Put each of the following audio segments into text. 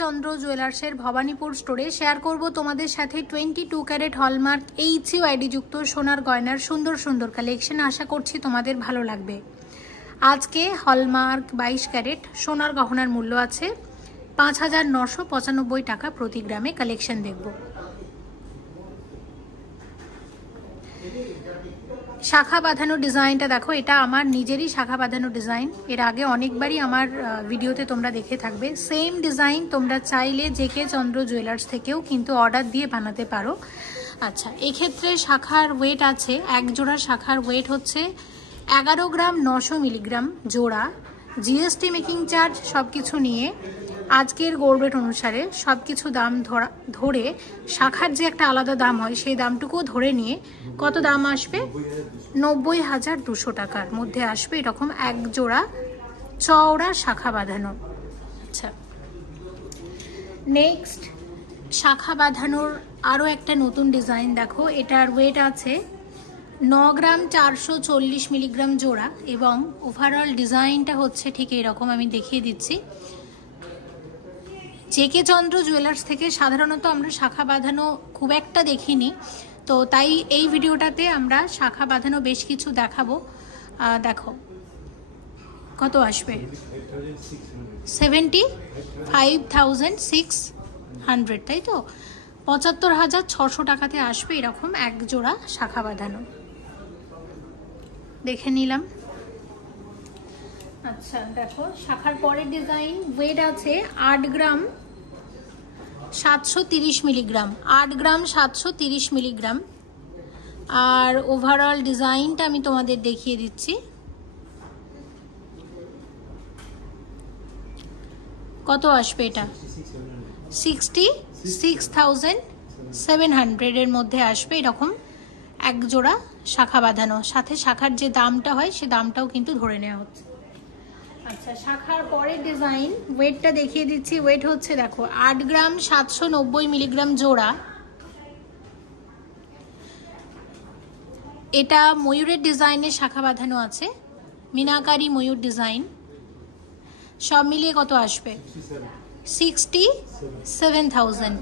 চন্দ্র জুয়েলার্সের ভবানীপুর স্টোরে শেয়ার করব তোমাদের সাথে 22 ক্যারেট হলমার্ক HUID যুক্ত সোনার গয়নার সুন্দর সুন্দর কালেকশন। আশা করছি তোমাদের ভালো লাগবে। আজকে হলমার্ক 22 ক্যারেট সোনার গহনার মূল্য আছে 5,995 টাকা প্রতি গ্রামে। কালেকশন দেখব। শাখা বাঁধানো ডিজাইনটা দেখো, এটা আমার নিজেরই শাখা বাঁধানো ডিজাইন। এর আগে অনেকবারই আমার ভিডিওতে তোমরা দেখে থাকবে। সেম ডিজাইন তোমরা চাইলে জেকে চন্দ্র জুয়েলার্স থেকেও কিন্তু অর্ডার দিয়ে বানাতে পারো। আচ্ছা, এক্ষেত্রে শাখার ওয়েট আছে, এক জোড়া শাখার ওয়েট হচ্ছে 11 গ্রাম 900 মিলিগ্রাম জোড়া। GST মেকিং চার্জ সব কিছু নিয়ে আজকের গোল্ড রেট অনুসারে সব কিছু দাম ধরে শাখার যে একটা আলাদা দাম হয় সেই দামটুকুও ধরে নিয়ে কত দাম আসবে? 90,200 টাকার মধ্যে আসবে এরকম এক জোড়া চওড়া শাখা বাঁধানো। আচ্ছা, নেক্সট শাখা বাঁধানোর আরও একটা নতুন ডিজাইন দেখো। এটার ওয়েট আছে 9 গ্রাম 440 মিলিগ্রাম জোড়া এবং ওভারঅল ডিজাইনটা হচ্ছে ঠিক এরকম। আমি দেখিয়ে দিচ্ছি। জেকে চন্দ্র জুয়েলার্স থেকে সাধারণত আমরা শাখা বাঁধানো খুব একটা দেখিনি, তো তাই এই ভিডিওটাতে আমরা শাখা বাঁধানো বেশ কিছু দেখাবো। দেখো কত আসবে, 75,600, তাই তো 75,600 টাকাতে আসবে এরকম এক জোড়া শাখা বাঁধানো। দেখে নিলাম। আচ্ছা দেখো, শাখার পরের ডিজাইন ওয়েট আছে 8 গ্রাম 730 মিলিগ্রাম, 8 গ্রাম 730 মিলিগ্রাম। আর ওভারঅল ডিজাইনটা আমি তোমাদের দেখিয়ে দিচ্ছি। কত আসবে এটা? 66,700 এর মধ্যে আসবে এরকম এক জোড়া শাখা বাঁধানো। সাথে শাখার যে দামটা হয় সে দামটাও কিন্তু ধরে নেওয়া হচ্ছে। আচ্ছা, শাখার পরের ডিজাইন ওয়েটটা দেখিয়ে দিচ্ছি। ওয়েট হচ্ছে দেখো 8 গ্রাম 790 মিলিগ্রাম জোড়া। এটা ময়ূরের ডিজাইনের শাখা বাঁধানো আছে, মিনাকারি ময়ূর ডিজাইন। সব মিলিয়ে কত আসবে? 67,000।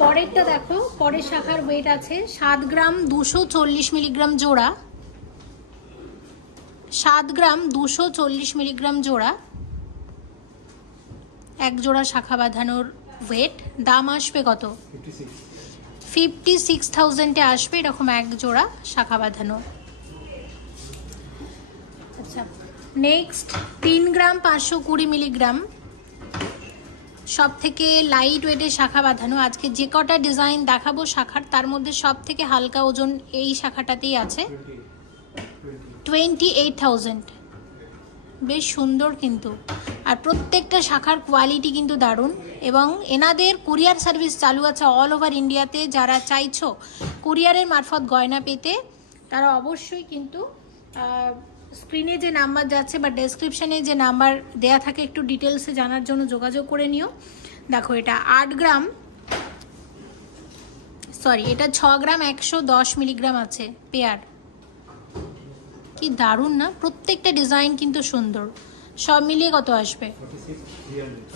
পরেরটা দেখো, পরের শাখার ওয়েট আছে 7 গ্রাম 240 মিলিগ্রাম জোড়া, 7 গ্রাম 240 মিলিগ্রাম জোড়া। এক জোড়া শাখা বাঁধানোর ওয়েট। দাম আসবে কত? 56,000-এ আসবে এরকম এক জোড়া শাখা বাঁধানো। আচ্ছা, নেক্সট 3 গ্রাম 520 মিলিগ্রাম, সব থেকে লাইট ওয়েটের শাখা বাঁধানো। আজকে যে কটা ডিজাইন দেখাবো শাখার, তার মধ্যে সব থেকে হালকা ওজন এই শাখাটাতেই আছে। 28,000, বেশ সুন্দর কিন্তু। আর প্রত্যেকটা শাখার কোয়ালিটি কিন্তু দারুণ এবং এনাদের কুরিয়ার সার্ভিস চালু আছে অল ওভার ইন্ডিয়াতে। যারা চাইছো কুরিয়ারের মারফত গয়না পেতে, তারা অবশ্যই কিন্তু স্ক্রিনে যে নাম্বার যাচ্ছে বা ডেসক্রিপশানে যে নাম্বার দেয়া থাকে একটু ডিটেলসে জানার জন্য যোগাযোগ করে নিও। দেখো এটা 8 গ্রাম এটা 6 গ্রাম 110 মিলিগ্রাম আছে পেয়ার। কি দারুণ না? প্রত্যেকটা ডিজাইন কিন্তু সুন্দর। সব মিলিয়ে কত আসবে?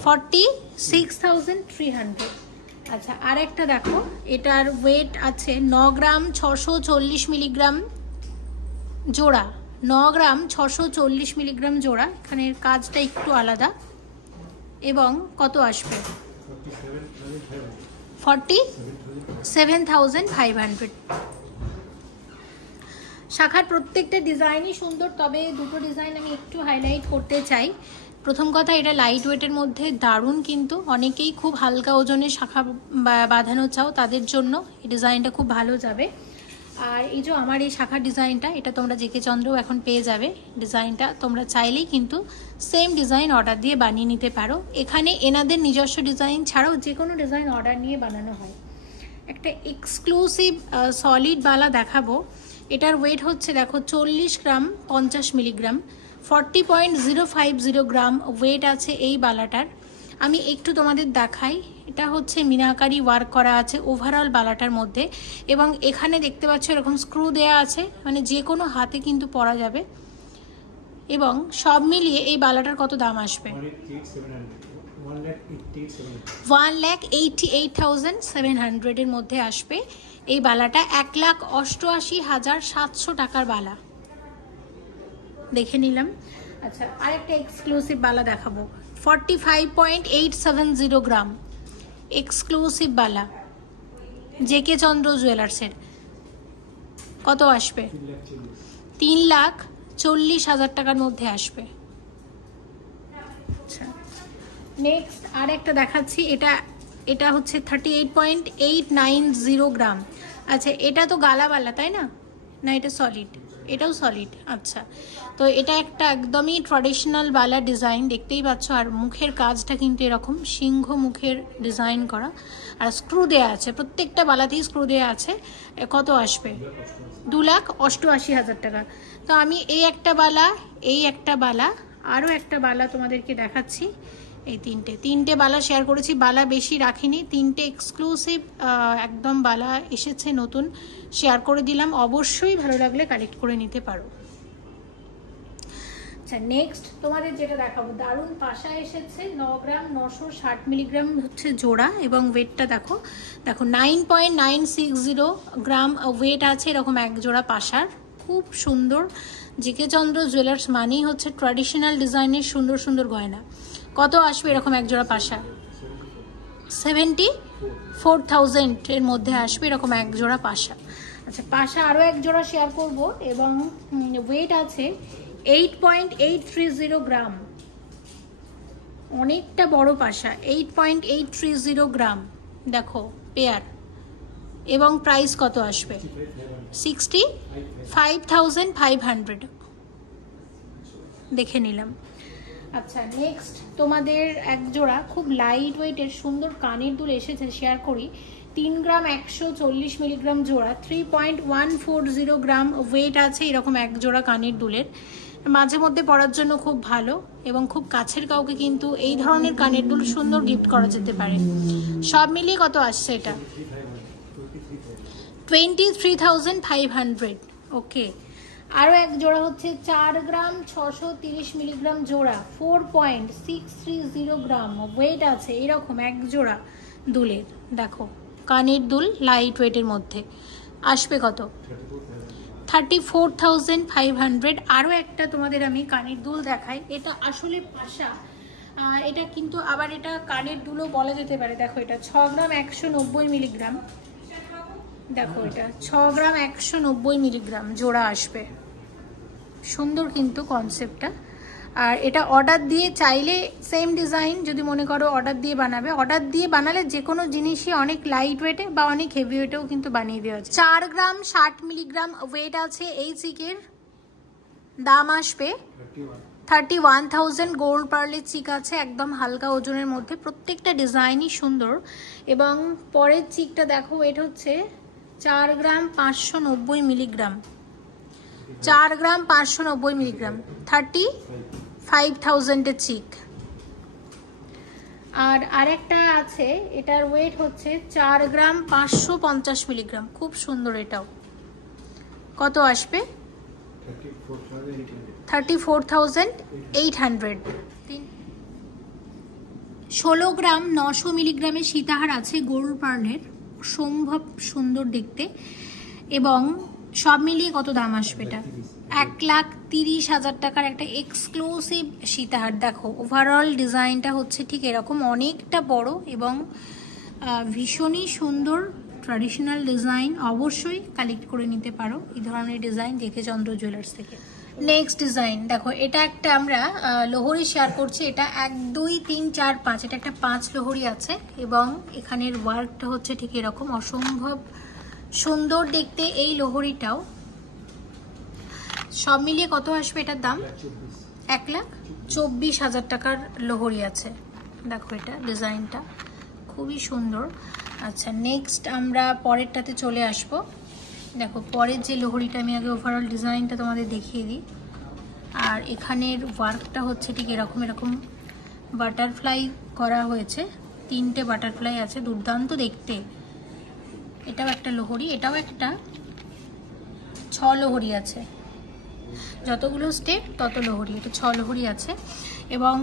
46,300। আচ্ছা, আর একটা দেখো, এটার ওয়েট আছে 9 গ্রাম 640 মিলিগ্রাম জোড়া, 9 গ্রাম 640 মিলিগ্রাম জোড়া। এখানের কাজটা একটু আলাদা এবং কত আসবে? 47,500। শাখার প্রত্যেকটা ডিজাইনই সুন্দর, তবে দুটো ডিজাইন আমি একটু হাইলাইট করতে চাই। প্রথম কথা, এটা লাইট ওয়েটের মধ্যে দারুণ, কিন্তু অনেকেই খুব হালকা ওজনের শাখা বাঁধানো চাও, তাদের জন্য এই ডিজাইনটা খুব ভালো যাবে। আর এই যে আমার এই শাখার ডিজাইনটা, এটা তোমরা জেকে চন্দ্রও এখন পেয়ে যাবে। ডিজাইনটা তোমরা চাইলেই কিন্তু সেম ডিজাইন অর্ডার দিয়ে বানিয়ে নিতে পারো। এখানে এনাদের নিজস্ব ডিজাইন ছাড়াও যে কোনো ডিজাইন অর্ডার নিয়ে বানানো হয়। একটা এক্সক্লুসিভ সলিড বালা দেখাবো। এটার ওয়েট হচ্ছে দেখো 40 গ্রাম 50 মিলিগ্রাম, 40.050 গ্রাম ওয়েট আছে এই বালাটার। আমি একটু তোমাদের দেখাই। এটা হচ্ছে মিনাকারি ওয়ার্ক করা আছে ওভারঅল বালাটার মধ্যে এবং এখানে দেখতে পাচ্ছ এরকম স্ক্রু দেয়া আছে, মানে যে কোনো হাতে কিন্তু পরা যাবে। এবং সব মিলিয়ে এই বালাটার কত দাম আসবে? 1,88,700 এর মধ্যে আসবে এই বালাটা। 1,88,700 টাকার বালা দেখে নিলাম। আচ্ছা, আরেকটা এক্সক্লুসিভ বালা দেখাবো, 45.870 গ্রাম এক্সক্লুসিভ বালা, জেকে চন্দ্র জুয়েলার্সের। কত আসবে? 3,40,000 টাকার মধ্যে আসবে। আচ্ছা, নেক্সট আর একটা দেখাচ্ছি, এটা হচ্ছে 38.890 গ্রাম। আচ্ছা, এটা তো গালাবালা তাই না? না, এটা সলিড, এটাও সলিড। আচ্ছা, তো এটা একটা একদমই ট্র্যাডিশনাল বালা ডিজাইন, দেখতেই পাচ্ছ। আর মুখের কাজটা কিন্তু এরকম সিংহ মুখের ডিজাইন করা, আর স্ক্রু দেওয়া আছে, প্রত্যেকটা বালাতেই স্ক্রু দেওয়া আছে। কত আসবে? 2,88,000 টাকা। তো আমি এই একটা বালা, এই একটা বালা, আরও একটা বালা তোমাদেরকে দেখাচ্ছি। এই তিনটে বালা শেয়ার করেছি, বালা বেশি রাখিনি, তিনটে এক্সক্লুসিভ একদম বালা এসেছে নতুন, শেয়ার করে দিলাম। অবশ্যই ভালো লাগলে কালেক্ট করে নিতে পারো। আচ্ছা, নেক্সট তোমাদের যেটা দেখাবো, দারুণ পাশা এসেছে, 9 গ্রাম 960 মিলিগ্রাম হচ্ছে জোড়া, এবং ওয়েটটা দেখো 9.960 গ্রাম ওয়েট আছে। এরকম এক জোড়া পাশার, খুব সুন্দর। জেকে চন্দ্র জুয়েলার্স মানেই হচ্ছে ট্র্যাডিশনাল ডিজাইনের সুন্দর সুন্দর গয়না। কত আসবে এরকম এক জোড়া পাশা? 74,000 এর মধ্যে আসবে এরকম এক জোড়া পাশা। আচ্ছা, পাশা আরও এক জোড়া শেয়ার করব, এবং ওয়েট আছে 8.830 গ্রাম, অনেকটা বড় পাশা, 8.830 গ্রাম দেখো পেয়ার। এবং প্রাইস কত আসবে? 65,500 দেখে নিলাম। আচ্ছা, নেক্সট তোমাদের এক জোড়া খুব লাইট ওয়েটের সুন্দর কানের দুল এসেছে, শেয়ার করি। 3 গ্রাম 140 মিলিগ্রাম জোড়া, 3.140 গ্রাম ওয়েট আছে এরকম এক জোড়া কানের দুলের। মাঝে মধ্যে পরার জন্য খুব ভালো, এবং খুব কাছের কাউকে কিন্তু এই ধরনের কানের দুল সুন্দর গিফট করা যেতে পারে। সব মিলিয়ে কত আসছে এটা? 23,500। ওকে, আরও এক জোড়া হচ্ছে 4 গ্রাম 630 মিলিগ্রাম জোড়া, 4.630 গ্রাম ওয়েট আছে এরকম এক জোড়া দুলের। দেখো কানের দুল লাইট ওয়েটের মধ্যে, আসবে কত? 34,500। আরও একটা তোমাদের আমি কানের দুল দেখাই, এটা আসলে পাশা, এটা কিন্তু আবার এটা কানের দুলও বলা যেতে পারে। দেখো এটা 6 গ্রাম 190 মিলিগ্রাম, দেখো এটা 6 গ্রাম 190 মিলিগ্রাম জোড়া আসবে। সুন্দর কিন্তু কনসেপ্টটা। আর এটা অর্ডার দিয়ে চাইলে সেম ডিজাইন যদি মনে করো অর্ডার দিয়ে বানাবে, অর্ডার দিয়ে বানালে যে কোনো জিনিসই অনেক লাইট ওয়েটে বা অনেক হেভি ওয়েটেও কিন্তু বানিয়ে দেওয়া যায়। 4 গ্রাম 60 মিলিগ্রাম ওয়েট আছে এই চিকের, দাম আসবে 31,000। গোল্ড পার্লের চিক আছে একদম হালকা ওজনের মধ্যে, প্রত্যেকটা ডিজাইনই সুন্দর। এবং পরের চিকটা দেখো, ওয়েট হচ্ছে 4 গ্রাম 590 মিলিগ্রাম, 4 গ্রাম 590 মিলিগ্রাম, 35,000 এর চিক। আর আরেকটা আছে, এটার ওয়েট হচ্ছে 4 গ্রাম 550 মিলিগ্রাম, খুব সুন্দর এটাও। কত আসবে? 34,800। 16 গ্রাম 900 মিলিগ্রামের সীতাহার আছে গোল্ড পার্লের, সম্ভব সুন্দর দেখতে। এবং সব মিলিয়ে কত দাম আসবে এটা? 1,30,000 টাকার একটা এক্সক্লুসিভ সীতাহার। দেখো ওভারঅল ডিজাইনটা হচ্ছে ঠিক এরকম, অনেকটা বড় এবং ভীষণই সুন্দর ট্র্যাডিশনাল ডিজাইন। অবশ্যই কালেক্ট করে নিতে পারো এই ধরনের ডিজাইন জেকে চন্দ্র জুয়েলার্স থেকে। নেক্সট ডিজাইন দেখো, এটা একটা আমরা লোহরি শেয়ার করছি, এটা 1 2 3 4 5, এটা একটা 5 লোহরি আছে, এবং এখানের ওয়ার্কটা হচ্ছে ঠিক এরকম, অসম্ভব সুন্দর দেখতে এই লোহরিটাও। সব মিলিয়ে কত আসবে এটার দাম? 1,24,000 টাকার লোহরি আছে। দেখো এটা ডিজাইনটা খুবই সুন্দর। আচ্ছা, নেক্সট আমরা পরেরটাতে চলে আসবো। দেখো পরের যে লোহরিটা, আমি আগে ওভারঅল ডিজাইনটা তোমাদের দেখিয়ে দিই। আর এখানের ওয়ার্কটা হচ্ছে ঠিক এরকম, এরকম বাটারফ্লাই করা হয়েছে, 3টে বাটারফ্লাই আছে, দুর্দান্ত দেখতে। এটাও একটা লোহরি, এটাও একটা 6 লোহরি আছে। যতগুলো স্টেপ তত লহরি, এটা 6 লহরি আছে। এবং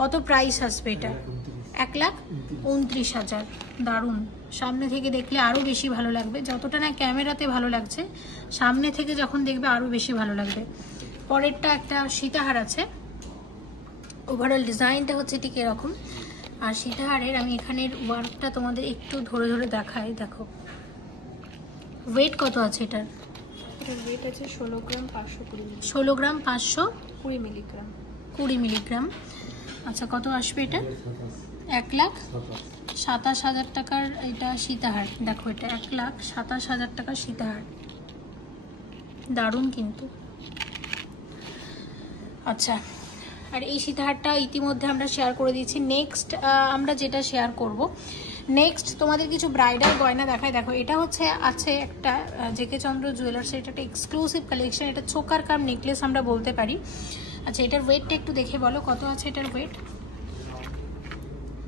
কত প্রাইস আসবে এটা? 1,29,000। দারুণ, সামনে থেকে দেখলে আরও বেশি ভালো লাগবে, যতটা না ক্যামেরাতে ভালো লাগছে সামনে থেকে যখন দেখবে আরও বেশি ভালো লাগবে। পরেরটা একটা সীতাহার আছে, ওভারঅল ডিজাইনটা হচ্ছে ঠিক এরকম। আর সীতাহারের আমি এখানের ওয়ার্কটা তোমাদের একটু ধরে ধরে দেখাই। দেখো ওয়েট কত আছে এটার? এটার ওয়েট আছে 16 গ্রাম 520 মিলি। 16 গ্রাম 520 মিলিগ্রাম। 20 মিলিগ্রাম। আচ্ছা কত আসবে এটা? 1,27,000 টাকার এটা সীতাহার। দেখো এটা 1,27,000 টাকার সীতাহার, দারুণ কিন্তু। আচ্ছা, আর এই সীতাহারটা ইতিমধ্যে আমরা শেয়ার করে দিয়েছি। নেক্সট আমরা যেটা শেয়ার করব, নেক্সট তোমাদের কিছু ব্রাইডাল গয়না দেখায়। দেখো এটা হচ্ছে আছে একটা জেকে চন্দ্র জুয়েলার্সের, এটা একটা এক্সক্লুসিভ কালেকশন, এটা চোকার কাম নেকলেস আমরা বলতে পারি। আচ্ছা এটার ওয়েটটা একটু দেখে বলো কত আছে এটার ওয়েট?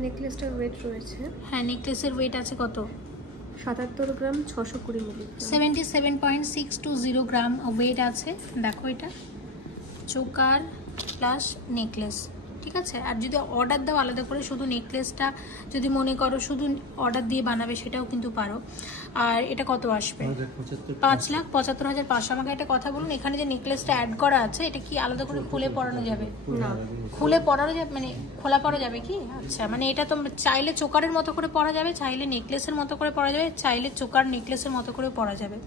নেকলেসটার ওয়েট রয়েছে, হ্যাঁ নেকলেসের ওয়েট আছে কত? 77 গ্রাম 620 মিলি। 77.620 গ্রাম ওয়েট আছে। দেখো এটা চোকার প্লাস নেকলেস, ঠিক আছে। আর যদি অর্ডার দাও আলাদা করে, শুধু নেকলেসটা যদি মনে করো শুধু অর্ডার দিয়ে বানাবে সেটাও কিন্তু পারো। আর এটা কত আসবে? 5,75,500। আমাকে একটা কথা বলুন, এখানে যে নেকলেসটা অ্যাড করা আছে এটা কি আলাদা করে খুলে পরানো যাবে? না, খুলে পরানো যাবে মানে খোলা পরা যাবে কি? আচ্ছা, মানে এটা তো চাইলে চোকারের মতো করে পরা যাবে, চাইলে নেকলেসের মতো করে পরা যাবে, চাইলে চোকার নেকলেসের মতো করে পরা যাবে।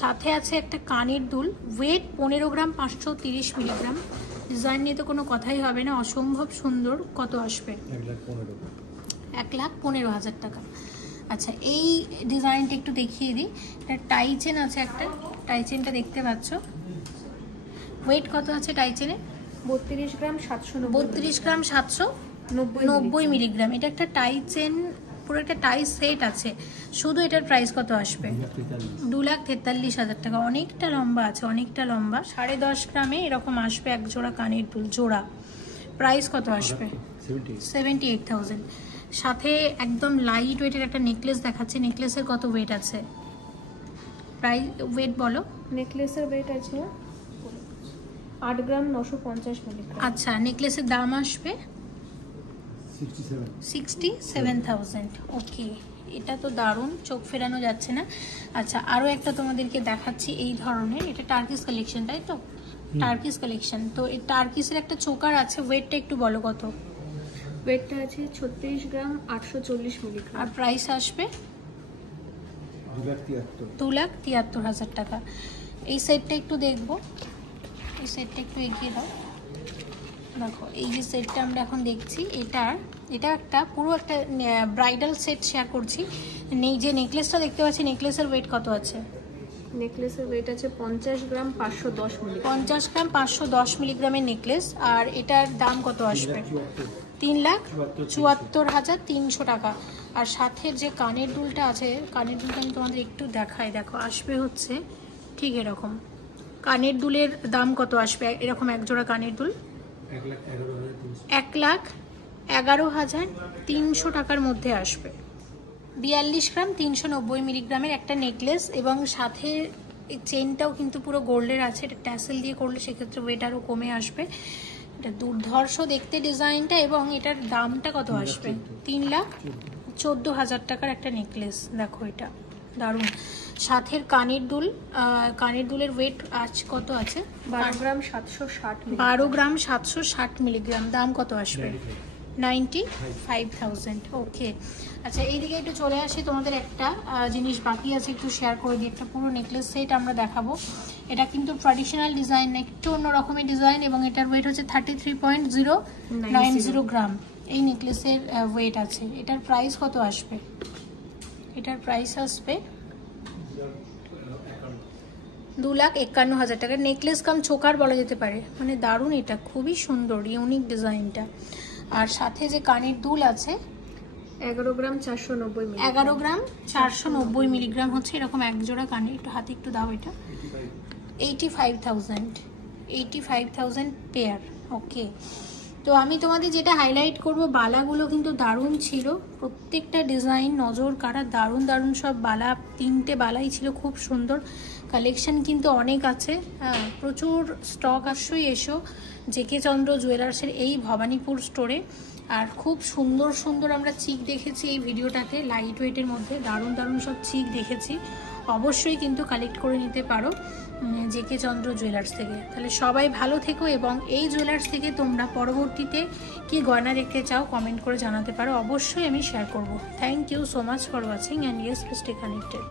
সাথে আছে একটা কানের দুল, ওয়েট 15 গ্রাম 530 মিলিগ্রাম। ডিজাইন নিয়ে তো কোনো কথাই হবে না, অসম্ভব সুন্দর। কত আসবে? 1,15,000 টাকা। আচ্ছা এই ডিজাইনটা একটু দেখিয়ে দিই। এটা টাই চেন আছে একটা, টাই চেনটা দেখতে পাচ্ছ। ওয়েট কত আছে টাই চেনে? 32 গ্রাম 790 মিলিগ্রাম। এটা একটা টাই চেন, পুরো একটা টাই সেট আছে। শুধু এটার প্রাইস কত আসবে? 2,43,000 টাকা। অনেকটা লম্বা আছে, অনেকটা লম্বা। 10.5 গ্রামে এরকম আসবে এক জোড়া কানের দুল জোড়া। প্রাইস কত আসবে? 78,000। সাথে একদম লাইট ওয়েটের একটা নেকলেস দেখাচ্ছে। নেকলেসের কত ওয়েট আছে? প্রাইস ওয়েট বলো। নেকলেসের ওয়েট আছে 8 গ্রাম 950 মিলিগ্রাম। আচ্ছা নেকলেসের দাম আসবে 67,000। ওকে, এটা তো দারুণ, চোখ ফেরানো যাচ্ছে না। আচ্ছা আরও একটা তোমাদেরকে দেখাচ্ছি এই ধরনের, এটা টার্কিস কালেকশন, তাই তো? Turkish collection. তো এই টার্কিসের একটা চোকার আছে, ওয়েটটা একটু বলো কত? ওয়েটটা আছে 36 গ্রাম 840 মিলিগ্রাম। আর প্রাইস আসবে 2,73,000 টাকা। এই সেটটা একটু দেখবো, এই সেটটা একটু এগিয়ে দাও। দেখো এই যে সেটটা আমরা এখন দেখছি, এটা একটা পুরো একটা ব্রাইডাল সেট শেয়ার করছি। যে নেকলেসটা দেখতে পাচ্ছি, নেকলেসের ওয়েট কত আছে? নেকলেসের ওয়েট আছে 50 গ্রাম 510 মিলিগ্রাম। 50 গ্রাম 510 মিলিগ্রামের নেকলেস। আর এটার দাম কত আসবে? 3,74,300 টাকা। আর সাথে যে কানের দুলটা আছে, কানের দুলটা আমি তোমাদের একটু দেখাই। দেখো আসবে হচ্ছে ঠিক এরকম। কানের দুলের দাম কত আসবে? এরকম এক জোড়া কানের দুল 1,11,300 টাকার মধ্যে আসবে। 42 গ্রাম 390 মিলিগ্রামের একটা নেকলেস, এবং সাথে চেনটাও কিন্তু পুরো গোল্ডের আছে। এটা ট্যাসেল দিয়ে করলে সেক্ষেত্রে ওয়েট আরও কমে আসবে। এটা দুর্ধর্ষ দেখতে ডিজাইনটা, এবং এটার দামটা কত আসবে? 3,14,000 টাকার একটা নেকলেস। দেখো এটা দারুণ। সাথের কানের দুল, কানের দুলের ওয়েট আজ কত আছে? 12 গ্রাম 760 12 গ্রাম 760 মিলিগ্রাম। দাম কত আসবে? 95,000। ওকে, আচ্ছা এইদিকে একটু চলে আসি। তোমাদের একটা জিনিস বাকি আছে, একটু শেয়ার করে দিই। একটা পুরো নেকলেস সেট আমরা দেখাবো। এটা কিন্তু ট্র্যাডিশনাল ডিজাইন না, একটু অন্য রকমের ডিজাইন, এবং এটার ওয়েট হচ্ছে 33.090 গ্রাম। এই নেকলেসের ওয়েট আছে। এটার প্রাইস কত আসবে? এটার প্রাইস আসবে 2,51,000 টাকা। নেকলেস কাম চোকার বলা যেতে পারে, মানে দারুণ। এটা খুবই সুন্দর, ইউনিক ডিজাইনটা। আর সাথে যে কানের দুল আছে 11 গ্রাম 490 মিলিগ্রাম। 11 গ্রাম 490 মিলিগ্রাম হচ্ছে এরকম এক জোড়া কানের। একটু হাতে একটু দাও। এটা 85,000 পেয়ার। ওকে, তো আমি তোমাদের যেটা হাইলাইট করব, বালাগুলো কিন্তু দারুণ ছিল, প্রত্যেকটা ডিজাইন নজর কাড়া, দারুণ দারুণ সব বালা, 3টে বালাই ছিল খুব সুন্দর। কালেকশন কিন্তু অনেক আছে, হ্যাঁ প্রচুর স্টক। অবশ্যই এসো জেকে চন্দ্র জুয়েলার্সের এই ভবানীপুর স্টোরে। আর খুব সুন্দর সুন্দর আমরা চিক দেখেছি এই ভিডিওটাতে, লাইট ওয়েটের মধ্যে দারুণ দারুণ সব চিক দেখেছি। অবশ্যই কিন্তু কালেক্ট করে নিতে পারো জেকে চন্দ্র জুয়েলার্স থেকে। তাহলে সবাই ভালো থেকো, এবং এই জুয়েলার্স থেকে তোমরা পরবর্তীতে কি গয়না দেখতে চাও কমেন্ট করে জানাতে পারো, অবশ্যই আমি শেয়ার করব। Thank you so much for watching and yes please stay connected.